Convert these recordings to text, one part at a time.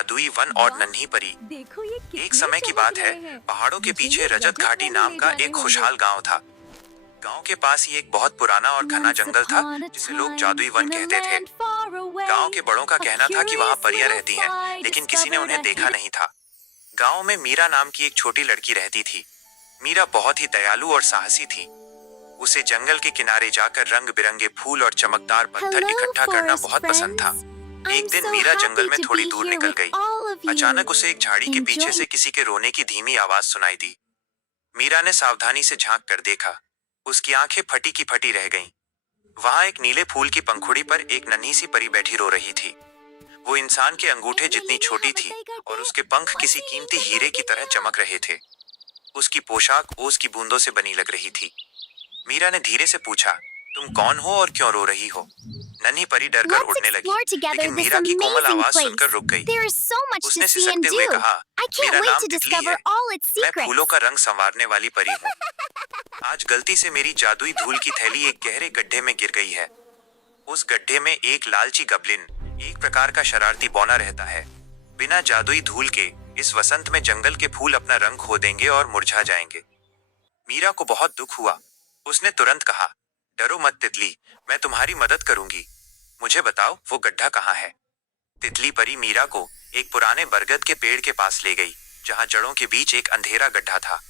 जादुई वन और नन्ही परी। देखो ये एक कितने समय की चमक बात है, रहे हैं। पहाड़ों के मुझे पीछे ये रजत घाटी वाले नाम ले का जाने एक होंगे। खुशहाल गांव था। गांव के पास ही एक बहुत पुराना और घना जंगल था, जिसे लोग जादुई वन कहते थे। गांव के बड़ों का कहना था कि वहां परियां रहती हैं, लेकिन किसी ने उन्हें देखा नहीं था। गांव में मीरा नाम की एक छोटी लड़की रहती थी। मीरा बहुत ही दयालु और साहसी थी। उसे जंगल के किनारे जाकर रंग बिरंगे फूल और चमकदार पत्थर इकट्ठा करना बहुत पसंद था। एक दिन मीरा जंगल में थोड़ी दूर निकल गई। अचानक उसे एक झाड़ी के पीछे से किसी के रोने की धीमी आवाज सुनाई दी। मीरा ने सावधानी से झांक कर देखा। उसकी आंखें फटी की फटी रह गईं। वहां एक नीले फूल की पंखुड़ी पर एक नन्ही सी परी बैठी रो रही थी। वो इंसान के अंगूठे जितनी छोटी थी और उसके पंख किसी कीमती हीरे की तरह चमक रहे थे। उसकी पोशाक ओस की बूंदों से बनी लग रही थी। मीरा ने धीरे से पूछा, तुम कौन हो और क्यों रो रही हो? नन्ही परी डरकर उड़ने लगी, लेकिन मीरा की कोमल आवाज सुनकर रुक गई। उसने सिसकते हुए कहा, मेरा नाम तितली है। मैं फूलों का रंग संवारने वाली परी हूँ। आज गलती से मेरी जादुई धूल की थैली एक गहरे गड्ढे में गिर गई है। उस गड्ढे में एक लालची गबलिन, एक प्रकार का शरारती बौना रहता है। बिना जादुई धूल के इस वसंत में जंगल के फूल अपना रंग खो देंगे और मुरझा जाएंगे। मीरा को बहुत दुख हुआ। उसने तुरंत कहा, डरो मत तितली, मैं तुम्हारी मदद करूंगी। मुझे बताओ वो गड्ढा कहाँ है? तितली परी मीरा को एक पुराने बरगद के पेड़ के पास ले गई, जहाँ जड़ों के बीच एक अंधेरा गड्ढा था।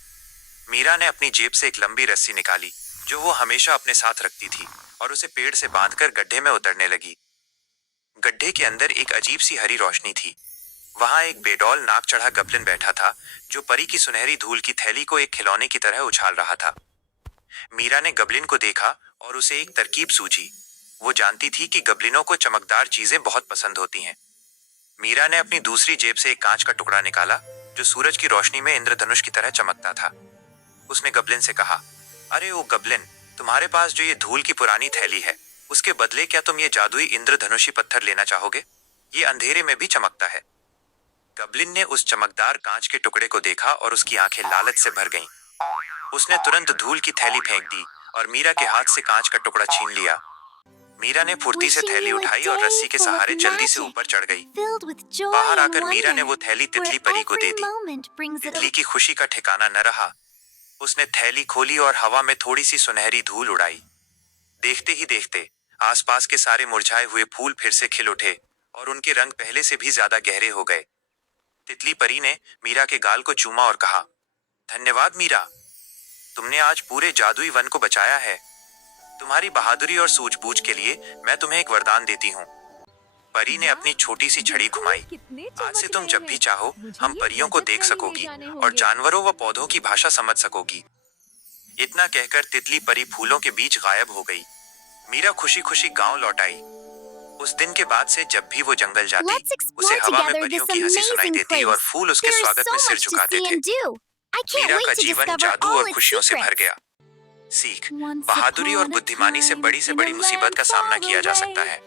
मीरा ने अपनी जेब से एक लंबी रस्सी निकाली, जो वो हमेशा अपने साथ रखती थी, और उसे पेड़ से बांधकर गड्ढे में उतरने लगी। गड्ढे के अंदर एक अजीब सी हरी रोशनी थी। वहां एक बेडौल नाक चढ़ा गबलिन बैठा था, जो परी की सुनहरी धूल की थैली को एक खिलौने की तरह उछाल रहा था। मीरा ने गबलिन को देखा और उसे एक तरकीब सूझी। वो जानती थी कि गबलिनों को चमकदार चीजें बहुत पसंद होती हैं। मीरा ने अपनी दूसरी जेब से एक कांच का टुकड़ा निकाला, जो सूरज की रोशनी में इंद्रधनुष की तरह चमकता था। उसने गबलिन से कहा, अरे ओ गबलिन, तुम्हारे पास जो ये धूल की पुरानी थैली है, उसके बदले क्या तुम ये जादुई इंद्रधनुषी पत्थर लेना चाहोगे? ये अंधेरे में भी चमकता है। गबलिन ने उस चमकदार कांच के टुकड़े को देखा और उसकी आंखें लालच से भर गईं। उसने तुरंत धूल की थैली फेंक दी और मीरा के हाथ से कांच का टुकड़ा छीन लिया। मीरा ने फुर्ती से थैली उठाई और रस्सी के सहारे जल्दी से ऊपर चढ़ गई। बाहर आकर मीरा ने वो थैली तितली परी को दे दी। तितली की खुशी का ठिकाना न रहा। उसने थैली खोली और हवा में थोड़ी सी सुनहरी धूल उड़ाई। देखते ही देखते आसपास के सारे मुरझाए हुए फूल फिर से खिल उठे और उनके रंग पहले से भी ज्यादा गहरे हो गए। तितली परी ने मीरा के गाल को चूमा और कहा, धन्यवाद मीरा, तुमने आज पूरे जादुई वन को बचाया है। तुम्हारी बहादुरी और सूझबूझ के लिए मैं तुम्हें एक वरदान देती हूँ। परी ने अपनी छोटी सी छड़ी घुमाई। आज से तुम जब भी चाहो हम परियों को देख सकोगी और जानवरों व पौधों की भाषा समझ सकोगी। इतना कहकर तितली परी फूलों के बीच गायब हो गई। मीरा खुशी खुशी गांव लौट आई। उस दिन के बाद से जब भी वो जंगल जाती, उसे हवा में परियों की हंसी सुनाई देती और फूल उसके स्वागत में सिर झुकाते थे। मीरा का जीवन जादू और खुशियों से भर गया। सीख, बहादुरी और बुद्धिमानी से बड़ी मुसीबत का सामना किया जा सकता है।